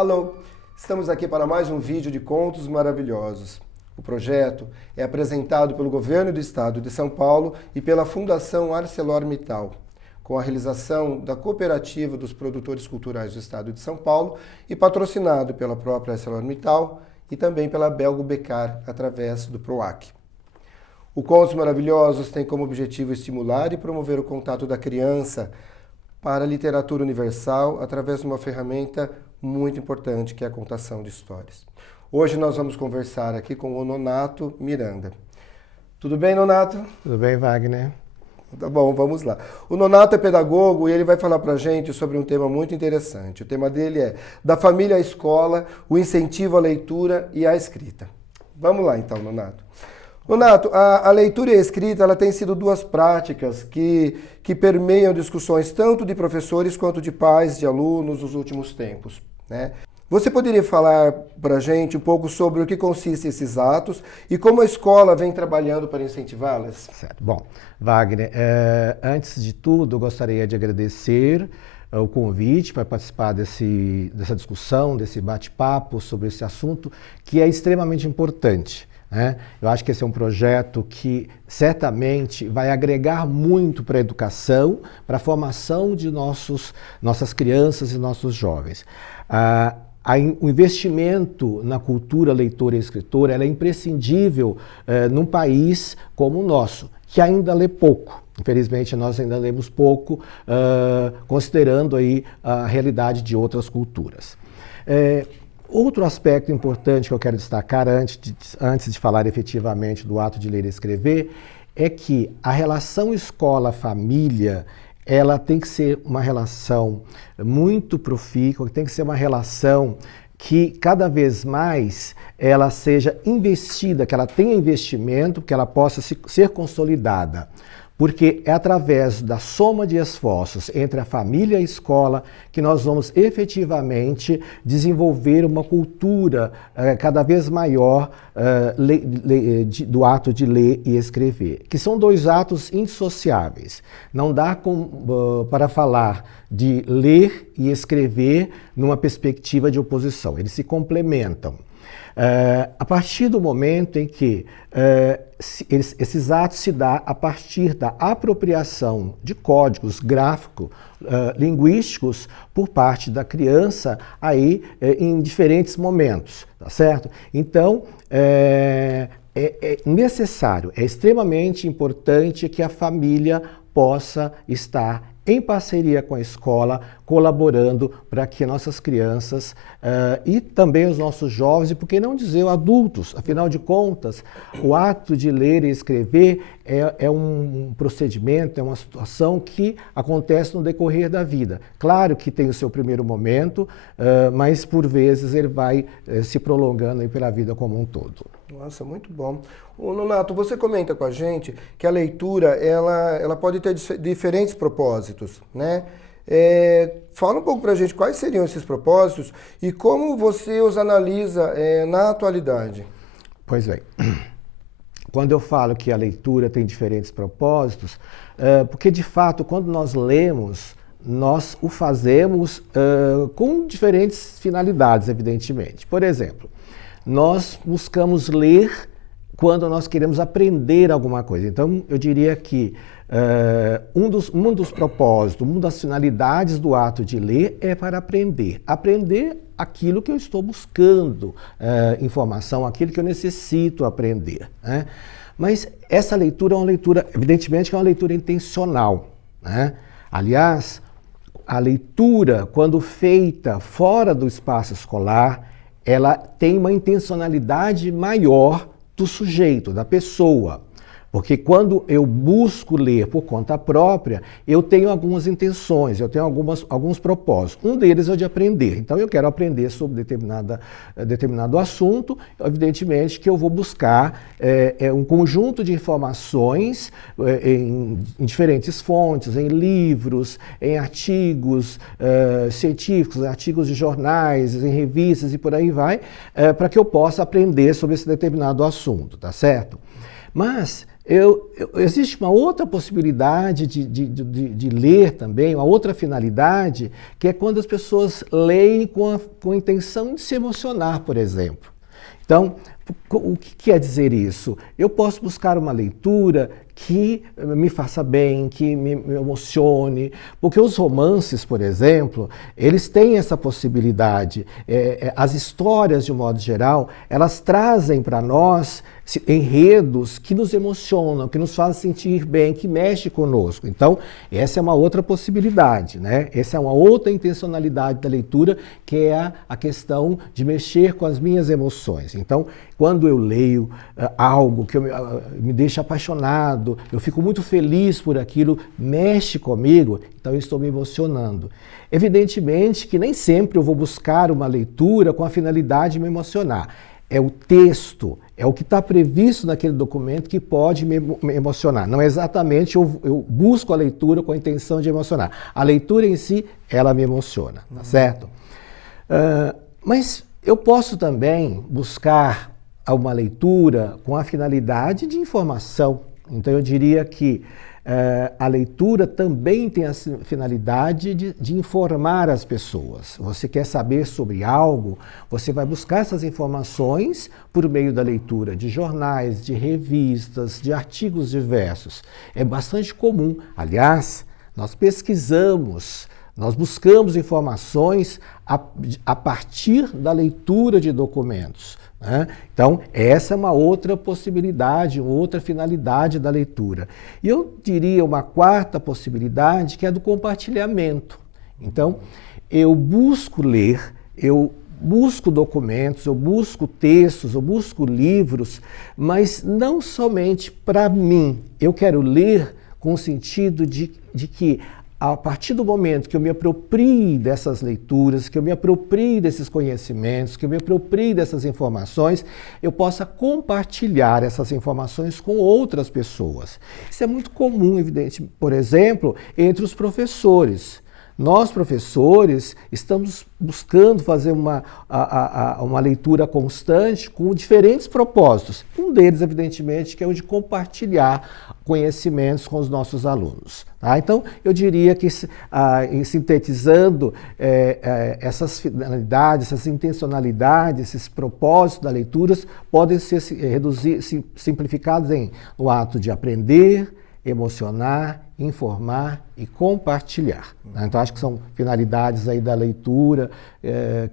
Alô, estamos aqui para mais um vídeo de Contos Maravilhosos. O projeto é apresentado pelo Governo do Estado de São Paulo e pela Fundação ArcelorMittal, com a realização da Cooperativa dos Produtores Culturais do Estado de São Paulo e patrocinado pela própria ArcelorMittal e também pela Belgo Becar, através do PROAC. O Contos Maravilhosos tem como objetivo estimular e promover o contato da criança para a literatura universal através de uma ferramenta muito importante, que é a contação de histórias. Hoje nós vamos conversar aqui com o Nonato Miranda. Tudo bem, Nonato? Tudo bem, Wagner? Tá bom, vamos lá. O Nonato é pedagogo e ele vai falar pra gente sobre um tema muito interessante. O tema dele é da família à escola, o incentivo à leitura e à escrita. Vamos lá então, Nonato. Nonato, a leitura e a escrita ela tem sido duas práticas que permeiam discussões tanto de professores quanto de pais, de alunos nos últimos tempos, né? Você poderia falar para a gente um pouco sobre o que consistem esses atos e como a escola vem trabalhando para incentivá-las? Certo. Bom, Wagner, antes de tudo, eu gostaria de agradecer o convite para participar dessa discussão, desse bate-papo sobre esse assunto, que é extremamente importante. Eu acho que esse é um projeto que certamente vai agregar muito para a educação, para a formação de nossas crianças e nossos jovens. O investimento na cultura leitora e escritora é imprescindível num país como o nosso, que ainda lê pouco. Infelizmente, nós ainda lemos pouco, considerando aí a realidade de outras culturas. Outro aspecto importante que eu quero destacar antes de falar efetivamente do ato de ler e escrever é que a relação escola-família ela tem que ser uma relação muito profícua, tem que ser uma relação que cada vez mais ela seja investida, que ela tenha investimento, que ela possa ser consolidada. Porque é através da soma de esforços entre a família e a escola que nós vamos efetivamente desenvolver uma cultura cada vez maior do ato de ler e escrever, que são dois atos indissociáveis. Não dá para falar de ler e escrever numa perspectiva de oposição, eles se complementam. A partir do momento em que esses atos se dão a partir da apropriação de códigos gráficos, linguísticos por parte da criança aí em diferentes momentos, tá certo? Então, é necessário, é extremamente importante que a família possa estar em parceria com a escola, colaborando para que nossas crianças e também os nossos jovens, e por que não dizer adultos, afinal de contas, o ato de ler e escrever é um procedimento, é uma situação que acontece no decorrer da vida. Claro que tem o seu primeiro momento, mas por vezes ele vai se prolongando aí pela vida como um todo. Nossa, muito bom. Ô, Nonato, você comenta com a gente que a leitura ela pode ter diferentes propósitos, né? Fala um pouco pra gente quais seriam esses propósitos e como você os analisa na atualidade. Pois bem, quando eu falo que a leitura tem diferentes propósitos, porque de fato quando nós lemos, nós o fazemos com diferentes finalidades, evidentemente. Por exemplo, nós buscamos ler quando nós queremos aprender alguma coisa. Então, eu diria que um dos propósitos, uma das finalidades do ato de ler é para aprender. Aprender aquilo que eu estou buscando, informação, aquilo que eu necessito aprender, né? Mas essa leitura é uma leitura, evidentemente, que é uma leitura intencional, né? Aliás, a leitura, quando feita fora do espaço escolar, ela tem uma intencionalidade maior do sujeito, da pessoa. Porque quando eu busco ler por conta própria, eu tenho algumas intenções, eu tenho alguns propósitos. Um deles é o de aprender. Então eu quero aprender sobre determinado assunto, evidentemente que eu vou buscar um conjunto de informações em diferentes fontes, em livros, em artigos científicos, artigos de jornais, em revistas e por aí vai, para que eu possa aprender sobre esse determinado assunto, tá certo? Mas existe uma outra possibilidade de ler também, uma outra finalidade, que é quando as pessoas leem com a intenção de se emocionar, por exemplo. Então, o que quer dizer isso? Eu posso buscar uma leitura que me faça bem, que me emocione, porque os romances, por exemplo, eles têm essa possibilidade. As histórias, de um modo geral, elas trazem para nós enredos que nos emocionam, que nos fazem sentir bem, que mexem conosco. Então, essa é uma outra possibilidade, né? Essa é uma outra intencionalidade da leitura, que é a questão de mexer com as minhas emoções. Então, quando eu leio algo que me deixa apaixonado, eu fico muito feliz por aquilo, mexe comigo, então eu estou me emocionando. Evidentemente que nem sempre eu vou buscar uma leitura com a finalidade de me emocionar. É o texto, é o que está previsto naquele documento que pode me emocionar. Não é exatamente eu busco a leitura com a intenção de emocionar. A leitura em si, ela me emociona, tá certo? Mas eu posso também buscar uma leitura com a finalidade de informação. Então eu diria que a leitura também tem a finalidade de informar as pessoas. Você quer saber sobre algo, você vai buscar essas informações por meio da leitura de jornais, de revistas, de artigos diversos. É bastante comum. Aliás, nós pesquisamos, nós buscamos informações a partir da leitura de documentos. Então, essa é uma outra possibilidade, uma outra finalidade da leitura. E eu diria uma quarta possibilidade, que é do compartilhamento. Então, eu busco ler, eu busco documentos, eu busco textos, eu busco livros, mas não somente para mim. Eu quero ler com o sentido de que, a partir do momento que eu me aproprie dessas leituras, que eu me aproprie desses conhecimentos, que eu me aproprie dessas informações, eu possa compartilhar essas informações com outras pessoas. Isso é muito comum, evidente, por exemplo, entre os professores. Nós, professores, estamos buscando fazer uma leitura constante com diferentes propósitos. Um deles, evidentemente, que é o de compartilhar conhecimentos com os nossos alunos. Tá? Então, eu diria que, sintetizando essas finalidades, essas intencionalidades, esses propósitos das leituras, podem ser simplificados no ato de aprender, emocionar, informar e compartilhar. Então, acho que são finalidades aí da leitura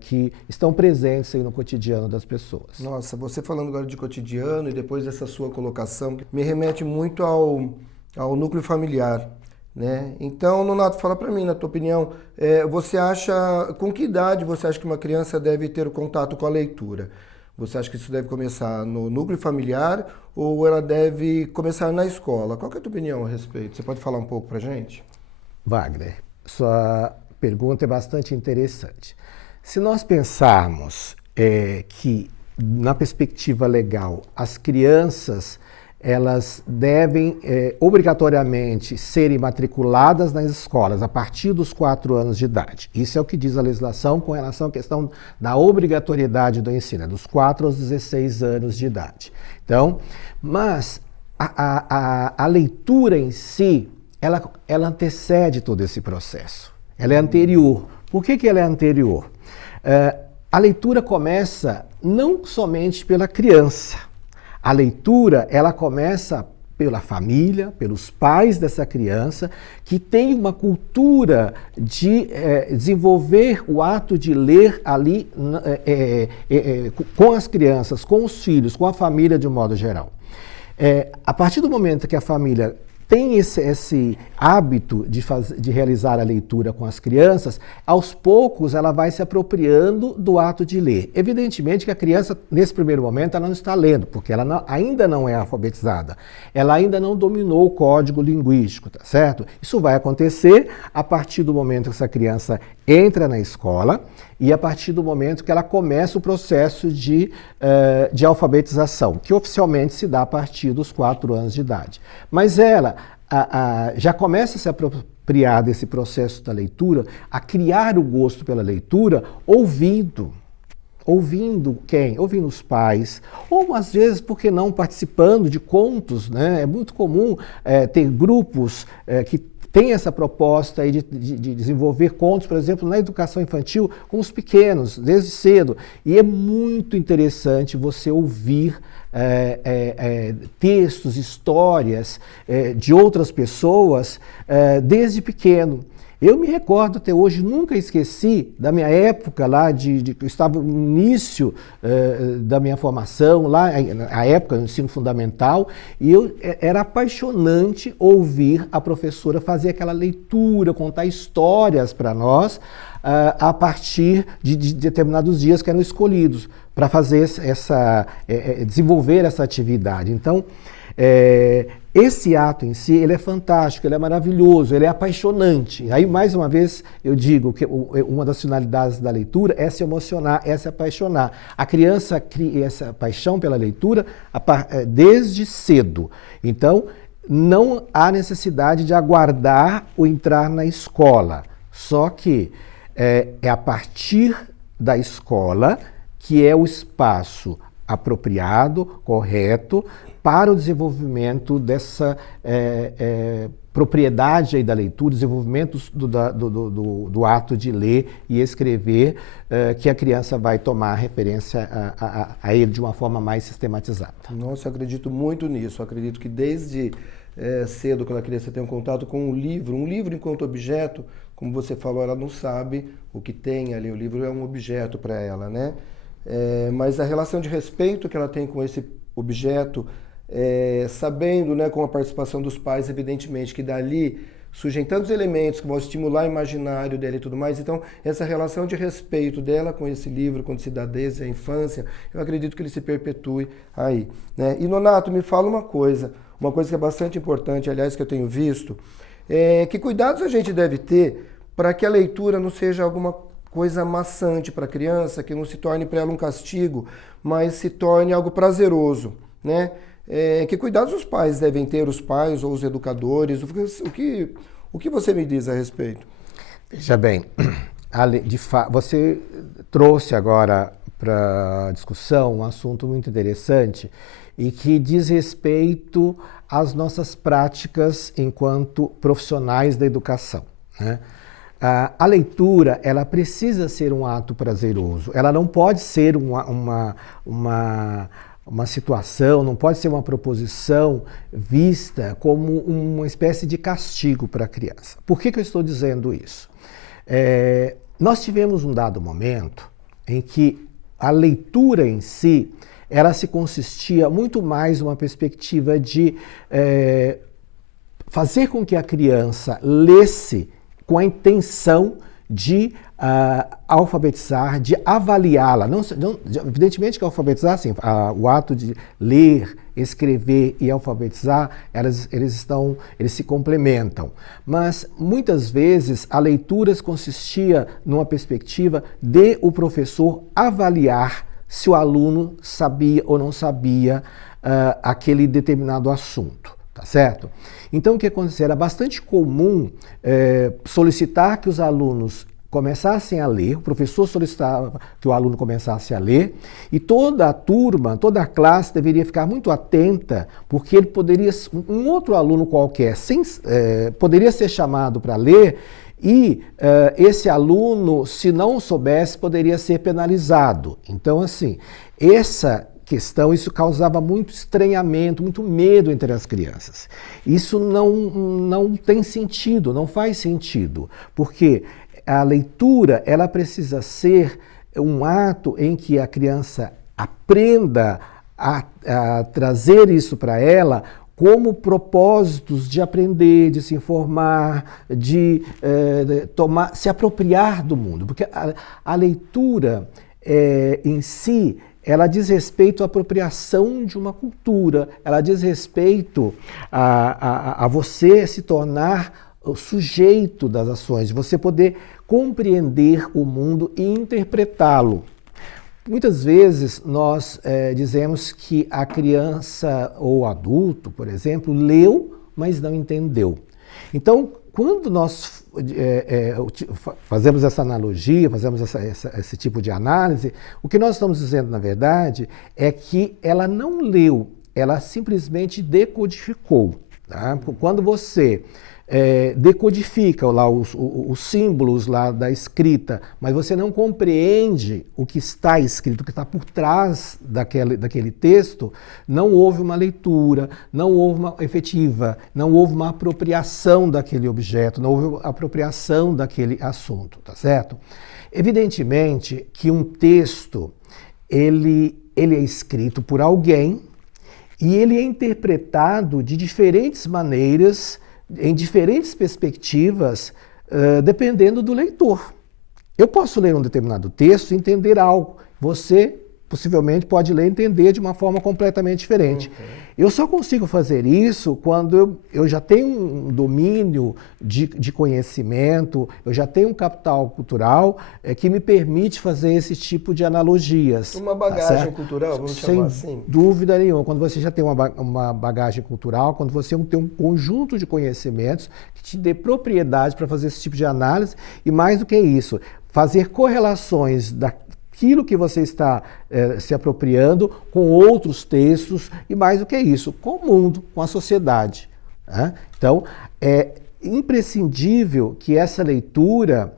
que estão presentes aí no cotidiano das pessoas. Nossa, você falando agora de cotidiano e depois dessa sua colocação, me remete muito ao núcleo familiar, né? Então, Nonato, fala para mim, na tua opinião, você acha, com que idade você acha que uma criança deve ter o contato com a leitura? Você acha que isso deve começar no núcleo familiar ou ela deve começar na escola? Qual que é a tua opinião a respeito? Você pode falar um pouco para a gente? Wagner, sua pergunta é bastante interessante. Se nós pensarmos que, na perspectiva legal, as crianças elas devem obrigatoriamente serem matriculadas nas escolas a partir dos 4 anos de idade. Isso é o que diz a legislação com relação à questão da obrigatoriedade do ensino, dos 4 aos 16 anos de idade. Então, mas a leitura em si, ela antecede todo esse processo. Ela é anterior. Por que ela é anterior? A leitura começa não somente pela criança. A leitura, ela começa pela família, pelos pais dessa criança, que tem uma cultura de desenvolver o ato de ler ali com as crianças, com os filhos, com a família de um modo geral. A partir do momento que a família tem esse hábito de realizar a leitura com as crianças, aos poucos ela vai se apropriando do ato de ler. Evidentemente que a criança, nesse primeiro momento, ela não está lendo, porque ela ainda não é alfabetizada. Ela ainda não dominou o código linguístico, tá certo? Isso vai acontecer a partir do momento que essa criança entra na escola e a partir do momento que ela começa o processo de alfabetização, que oficialmente se dá a partir dos 4 anos de idade. Mas ela já começa a se apropriar desse processo da leitura, a criar o gosto pela leitura, ouvindo ouvindo quem? Ouvindo os pais, ou às vezes, por que não, participando de contos, né? É muito comum ter grupos que têm essa proposta aí de desenvolver contos, por exemplo, na educação infantil, com os pequenos, desde cedo. E é muito interessante você ouvir textos, histórias de outras pessoas desde pequeno. Eu me recordo até hoje, nunca esqueci da minha época lá, eu estava no início da minha formação, lá na época do ensino fundamental, e era apaixonante ouvir a professora fazer aquela leitura, contar histórias para nós, a partir de determinados dias que eram escolhidos para fazer desenvolver essa atividade. Então, esse ato em si, ele é fantástico, ele é maravilhoso, ele é apaixonante. Aí, mais uma vez, eu digo que uma das finalidades da leitura é se emocionar, é se apaixonar. A criança cria essa paixão pela leitura desde cedo. Então, não há necessidade de aguardar o entrar na escola. Só que é a partir da escola que é o espaço apropriado, correto, para o desenvolvimento dessa propriedade aí da leitura, desenvolvimento do ato de ler e escrever, que a criança vai tomar referência a ele de uma forma mais sistematizada. Nossa, eu acredito muito nisso. Eu acredito que desde cedo, quando a criança tem um contato com um livro enquanto objeto, como você falou, ela não sabe o que tem ali. O livro é um objeto para ela, né? Mas a relação de respeito que ela tem com esse objeto, sabendo, né, com a participação dos pais, evidentemente, que dali surgem tantos elementos que vão estimular o imaginário dela e tudo mais. Então, essa relação de respeito dela com esse livro, quando se dá desde a infância, eu acredito que ele se perpetue aí, né? E, Nonato, me fala uma coisa que é bastante importante, aliás, que eu tenho visto, que cuidados a gente deve ter para que a leitura não seja alguma coisa maçante para a criança, que não se torne para ela um castigo, mas se torne algo prazeroso, né? Que cuidados os pais devem ter, os pais ou os educadores? O que você me diz a respeito? Veja bem, você trouxe agora para discussão um assunto muito interessante e que diz respeito às nossas práticas enquanto profissionais da educação, né? A leitura, ela precisa ser um ato prazeroso, ela não pode ser uma situação, não pode ser uma proposição vista como uma espécie de castigo para a criança. Por que eu estou dizendo isso? Nós tivemos um dado momento em que a leitura em si, ela se consistia muito mais numa perspectiva de fazer com que a criança lesse com a intenção de alfabetizar, de avaliá-la. Evidentemente que alfabetizar, assim, o ato de ler, escrever e alfabetizar, eles se complementam. Mas, muitas vezes, a leitura consistia numa perspectiva de o professor avaliar se o aluno sabia ou não sabia aquele determinado assunto. Tá certo? Então, o que acontecia? Era bastante comum solicitar que os alunos começassem a ler, o professor solicitava que o aluno começasse a ler, e toda a turma, toda a classe deveria ficar muito atenta, porque ele poderia, um outro aluno qualquer, poderia ser chamado para ler, e esse aluno, se não soubesse, poderia ser penalizado. Então, assim, isso causava muito estranhamento, muito medo entre as crianças. Isso não tem sentido, não faz sentido, porque a leitura, ela precisa ser um ato em que a criança aprenda a trazer isso para ela como propósitos de aprender, de se informar, de se apropriar do mundo. Porque a leitura em si, ela diz respeito à apropriação de uma cultura, ela diz respeito a você se tornar o sujeito das ações, de você poder compreender o mundo e interpretá-lo. Muitas vezes nós dizemos que a criança ou o adulto, por exemplo, leu, mas não entendeu. Então, quando nós fazemos essa analogia, fazemos esse tipo de análise, o que nós estamos dizendo, na verdade, é que ela não leu, ela simplesmente decodificou. Tá? Quando você decodifica lá os símbolos lá da escrita, mas você não compreende o que está escrito, o que está por trás daquele texto, não houve uma leitura, não houve uma efetiva, não houve uma apropriação daquele objeto, não houve apropriação daquele assunto, tá certo? Evidentemente que um texto, ele é escrito por alguém e ele é interpretado de diferentes maneiras, em diferentes perspectivas, dependendo do leitor. Eu posso ler um determinado texto e entender algo. Você, possivelmente, pode ler e entender de uma forma completamente diferente. Eu só consigo fazer isso quando eu já tenho um domínio de conhecimento, eu já tenho um capital cultural que me permite fazer esse tipo de analogias. Uma bagagem cultural, vamos chamar assim? Sem dúvida nenhuma. Quando você já tem uma bagagem cultural, quando você tem um conjunto de conhecimentos que te dê propriedade para fazer esse tipo de análise, e mais do que isso, fazer correlações daquilo que você está se apropriando com outros textos e mais do que isso, com o mundo, com a sociedade. Né? Então, é imprescindível que essa leitura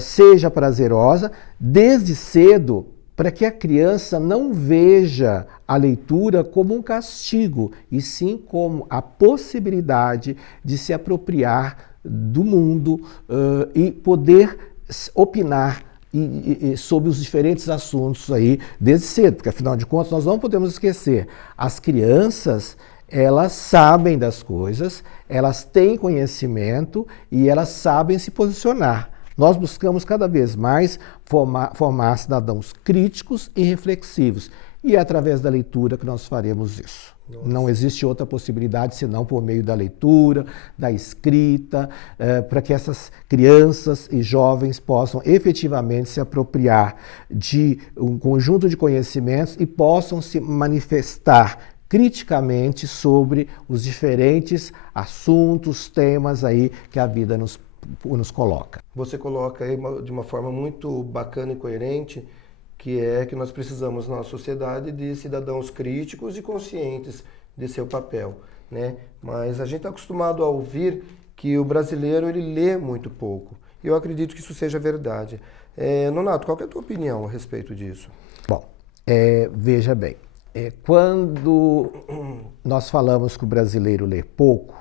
seja prazerosa desde cedo, para que a criança não veja a leitura como um castigo, e sim como a possibilidade de se apropriar do mundo e poder opinar sobre os diferentes assuntos aí desde cedo, porque afinal de contas nós não podemos esquecer, as crianças, elas sabem das coisas, elas têm conhecimento e elas sabem se posicionar. Nós buscamos cada vez mais formar cidadãos críticos e reflexivos, e é através da leitura que nós faremos isso. Nossa. Não existe outra possibilidade senão por meio da leitura, da escrita, para que essas crianças e jovens possam efetivamente se apropriar de um conjunto de conhecimentos e possam se manifestar criticamente sobre os diferentes assuntos, temas aí que a vida nos coloca. Você coloca aí de uma forma muito bacana e coerente, que é que nós precisamos na sociedade de cidadãos críticos e conscientes de seu papel, né? Mas a gente está acostumado a ouvir que o brasileiro ele lê muito pouco. Eu acredito que isso seja verdade. Nonato, qual que é a tua opinião a respeito disso? Bom, veja bem, quando nós falamos que o brasileiro lê pouco,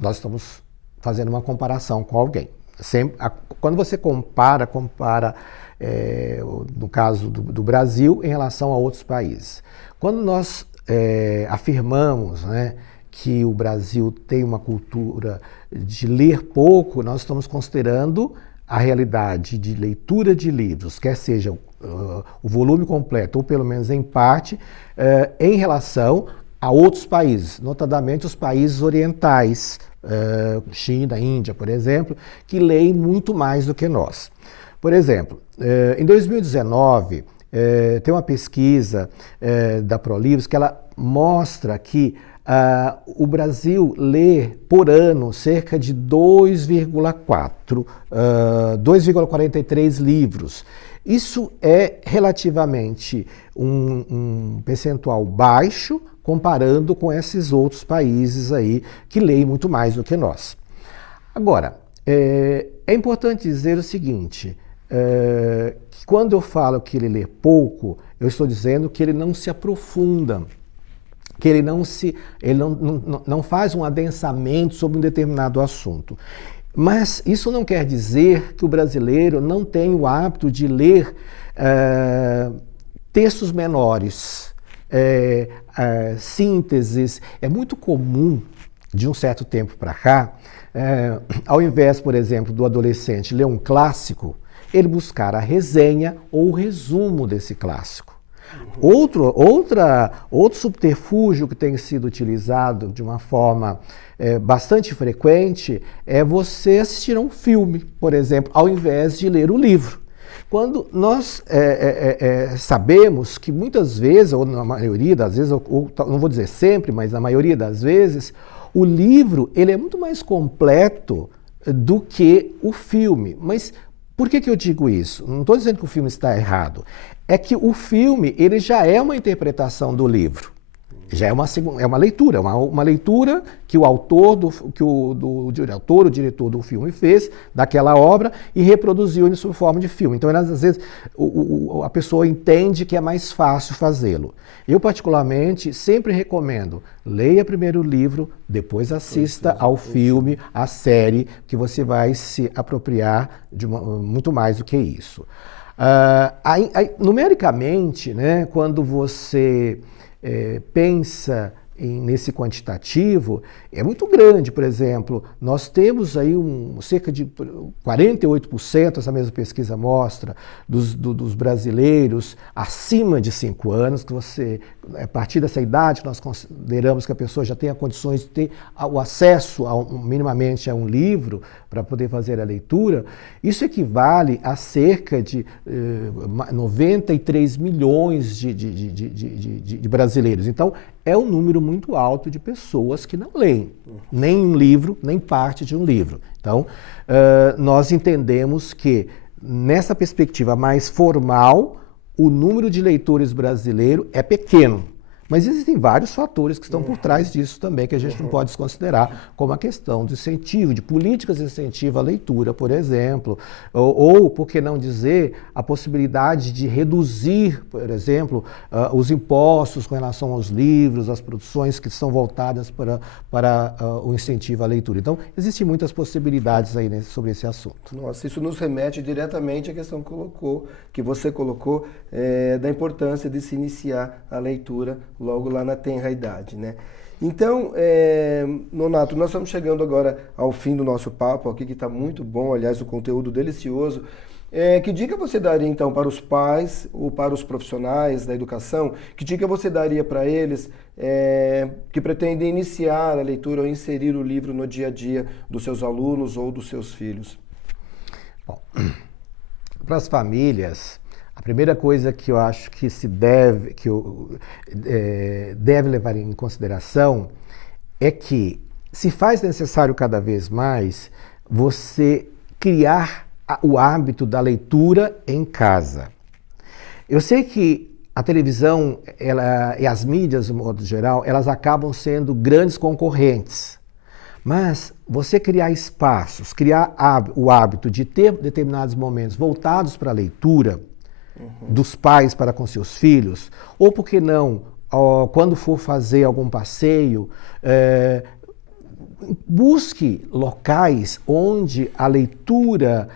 nós estamos fazendo uma comparação com alguém. Quando você compara no caso do Brasil, em relação a outros países. Quando nós afirmamos, né, que o Brasil tem uma cultura de ler pouco, nós estamos considerando a realidade de leitura de livros, quer seja o volume completo ou pelo menos em parte, em relação a outros países, notadamente os países orientais, China, Índia, por exemplo, que leem muito mais do que nós. Por exemplo, em 2019, tem uma pesquisa da ProLivros que ela mostra que o Brasil lê por ano cerca de 2,43 livros. Isso é relativamente um percentual baixo comparando com esses outros países aí que leem muito mais do que nós. Agora, é importante dizer o seguinte, que quando eu falo que ele lê pouco, eu estou dizendo que ele não se aprofunda, que ele não faz um adensamento sobre um determinado assunto. Mas isso não quer dizer que o brasileiro não tem o hábito de ler textos menores, sínteses. É muito comum, de um certo tempo para cá, ao invés, por exemplo, do adolescente ler um clássico, ele buscar a resenha ou o resumo desse clássico. Outro subterfúgio que tem sido utilizado de uma forma bastante frequente é você assistir a um filme, por exemplo, ao invés de ler o livro. Quando nós sabemos que muitas vezes, ou na maioria das vezes, ou não vou dizer sempre, mas na maioria das vezes, O livro, ele é muito mais completo do que o filme. Mas por que eu digo isso? Não estou dizendo que o filme está errado. É que o filme, ele já é uma interpretação do livro. Já é uma leitura, uma leitura que o autor, o diretor do filme fez daquela obra e reproduziu em sua forma de filme. Então, às vezes, a pessoa entende que é mais fácil fazê-lo. Eu, particularmente, sempre recomendo, leia primeiro o livro, depois assista ao filme, à série, que você vai se apropriar de muito mais do que isso. Numericamente, né, quando você pensa nesse quantitativo, é muito grande. Por exemplo, nós temos aí cerca de 48%, essa mesma pesquisa mostra, dos brasileiros acima de 5 anos, que a partir dessa idade que nós consideramos que a pessoa já tenha condições de ter o acesso minimamente a um livro para poder fazer a leitura. Isso equivale a cerca de 93 milhões de brasileiros. Então, é um número muito alto de pessoas que não leem nem um livro, nem parte de um livro. Então, nós entendemos que, nessa perspectiva mais formal, o número de leitores brasileiro é pequeno. Mas existem vários fatores que estão por trás disso também, que a gente não pode desconsiderar, como a questão do incentivo, de políticas de incentivo à leitura, por exemplo, ou por que não dizer, a possibilidade de reduzir, por exemplo, os impostos com relação aos livros, às produções que são voltadas para o incentivo à leitura. Então, existem muitas possibilidades aí sobre esse assunto. Nossa, isso nos remete diretamente à questão que você colocou, da importância de se iniciar a leitura logo lá na tenra idade, né? Então, Nonato, nós estamos chegando agora ao fim do nosso papo aqui, que está muito bom, aliás, o conteúdo delicioso. Que dica você daria, então, para os pais ou para os profissionais da educação? Que dica você daria para eles que pretendem iniciar a leitura ou inserir o livro no dia a dia dos seus alunos ou dos seus filhos? Bom, para as famílias, a primeira coisa que eu acho que deve levar em consideração é que se faz necessário cada vez mais você criar o hábito da leitura em casa. Eu sei que a televisão e as mídias, de modo geral, elas acabam sendo grandes concorrentes. Mas você criar espaços, criar o hábito de ter determinados momentos voltados para a leitura, dos pais para com seus filhos, ou por que não, quando for fazer algum passeio, busque locais onde a leitura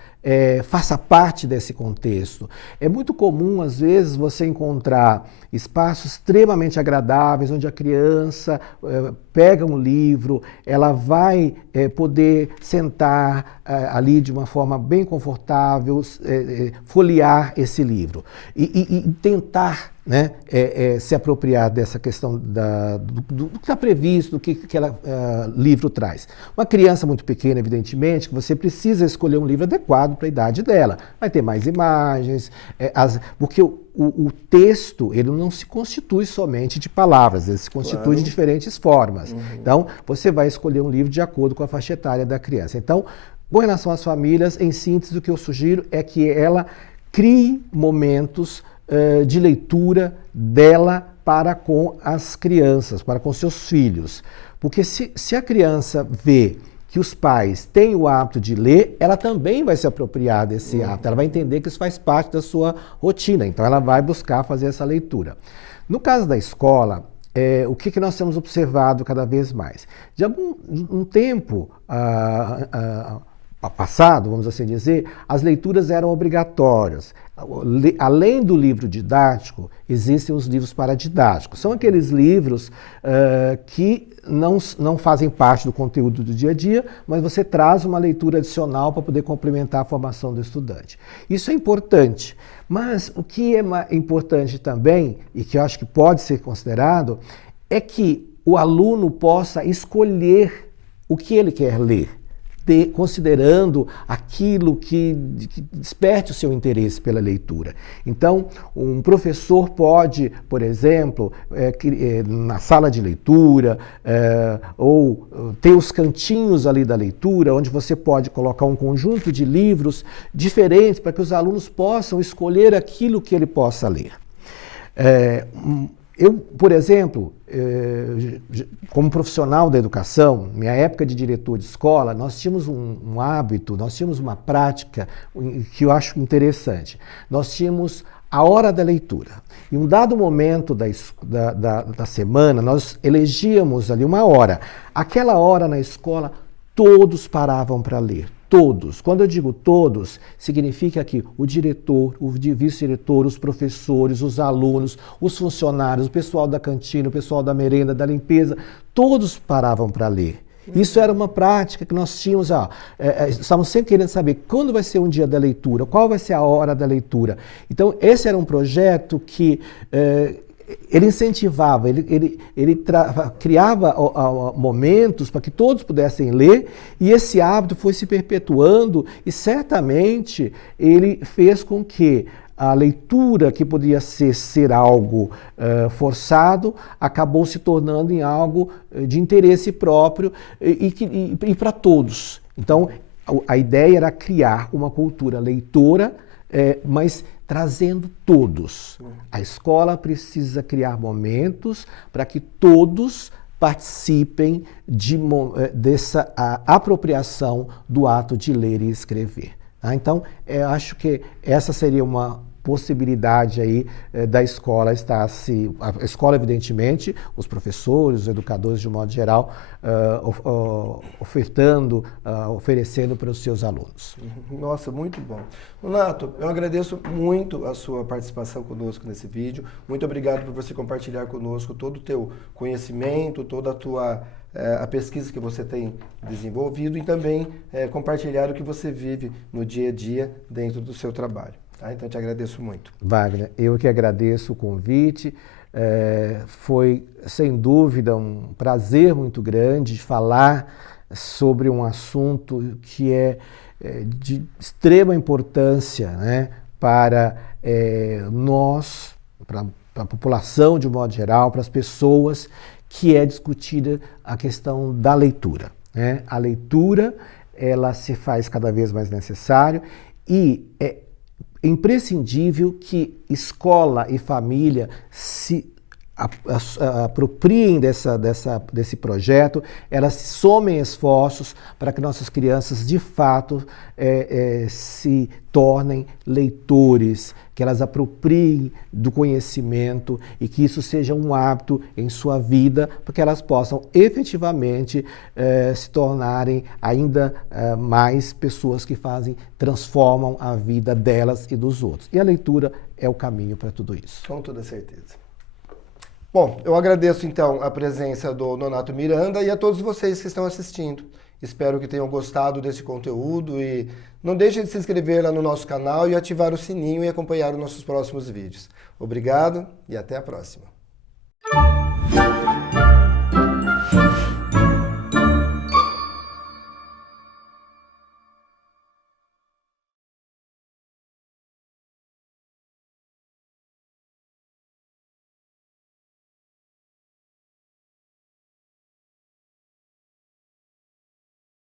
faça parte desse contexto. É muito comum, às vezes, você encontrar espaços extremamente agradáveis, onde a criança pega um livro, ela vai poder sentar ali de uma forma bem confortável, folhear esse livro e tentar, né, se apropriar dessa questão do que está previsto, do que aquele livro traz. Uma criança muito pequena, evidentemente, que você precisa escolher um livro adequado para a idade dela. Vai ter mais imagens, porque o texto, ele não se constitui somente de palavras, ele se constitui de diferentes formas. Então, você vai escolher um livro de acordo com a faixa etária da criança. Então, com relação às famílias, em síntese, o que eu sugiro é que ela crie momentos de leitura dela para com as crianças, para com seus filhos. Porque se a criança vê que os pais têm o hábito de ler, ela também vai se apropriar desse hábito, ela vai entender que isso faz parte da sua rotina, então ela vai buscar fazer essa leitura. No caso da escola, o que nós temos observado cada vez mais? De um tempo passado, vamos assim dizer, as leituras eram obrigatórias. Além do livro didático, existem os livros paradidáticos. São aqueles livros que não fazem parte do conteúdo do dia a dia, mas você traz uma leitura adicional para poder complementar a formação do estudante. Isso é importante. Mas o que é importante também, e que eu acho que pode ser considerado, é que o aluno possa escolher o que ele quer ler. considerando aquilo que desperte o seu interesse pela leitura. Então, um professor pode, por exemplo, na sala de leitura, ou ter os cantinhos ali da leitura, onde você pode colocar um conjunto de livros diferentes para que os alunos possam escolher aquilo que ele possa ler. Eu, por exemplo, como profissional da educação, minha época de diretor de escola, nós tínhamos um hábito, nós tínhamos uma prática que eu acho interessante. Nós tínhamos a hora da leitura. Em um dado momento da semana, nós elegíamos ali uma hora. Aquela hora na escola, todos paravam para ler. Todos. Quando eu digo todos, significa que o diretor, o vice-diretor, os professores, os alunos, os funcionários, o pessoal da cantina, o pessoal da merenda, da limpeza, todos paravam para ler. Isso era uma prática que nós tínhamos, estávamos sempre querendo saber quando vai ser um dia da leitura, qual vai ser a hora da leitura. Então, esse era um projeto que ele incentivava, ele criava momentos para que todos pudessem ler, e esse hábito foi se perpetuando, e certamente ele fez com que a leitura, que podia ser algo forçado, acabou se tornando em algo de interesse próprio e para todos. Então, a ideia era criar uma cultura leitora, mas trazendo todos. A escola precisa criar momentos para que todos participem dessa apropriação do ato de ler e escrever. Tá? Então, acho que essa seria uma possibilidade aí da escola a escola, evidentemente, os professores, os educadores de um modo geral, oferecendo para os seus alunos. Nossa, muito bom. Nonato, eu agradeço muito a sua participação conosco nesse vídeo. Muito obrigado por você compartilhar conosco todo o teu conhecimento, toda a pesquisa que você tem desenvolvido e também compartilhar o que você vive no dia a dia dentro do seu trabalho. Tá? Então, te agradeço muito. Wagner, eu que agradeço o convite. Foi, sem dúvida, um prazer muito grande falar sobre um assunto que é de extrema importância, né, para nós, para a população de um modo geral, para as pessoas, que é discutida a questão da leitura. Né? A leitura, ela se faz cada vez mais necessária e é imprescindível que escola e família se apropriem desse projeto, elas somem esforços para que nossas crianças, de fato, se tornem leitores, que elas apropriem do conhecimento e que isso seja um hábito em sua vida, para que elas possam efetivamente se tornarem ainda mais pessoas que transformam a vida delas e dos outros. E a leitura é o caminho para tudo isso. Com toda certeza. Bom, eu agradeço então a presença do Nonato Miranda e a todos vocês que estão assistindo. Espero que tenham gostado desse conteúdo e não deixem de se inscrever lá no nosso canal e ativar o sininho e acompanhar os nossos próximos vídeos. Obrigado e até a próxima.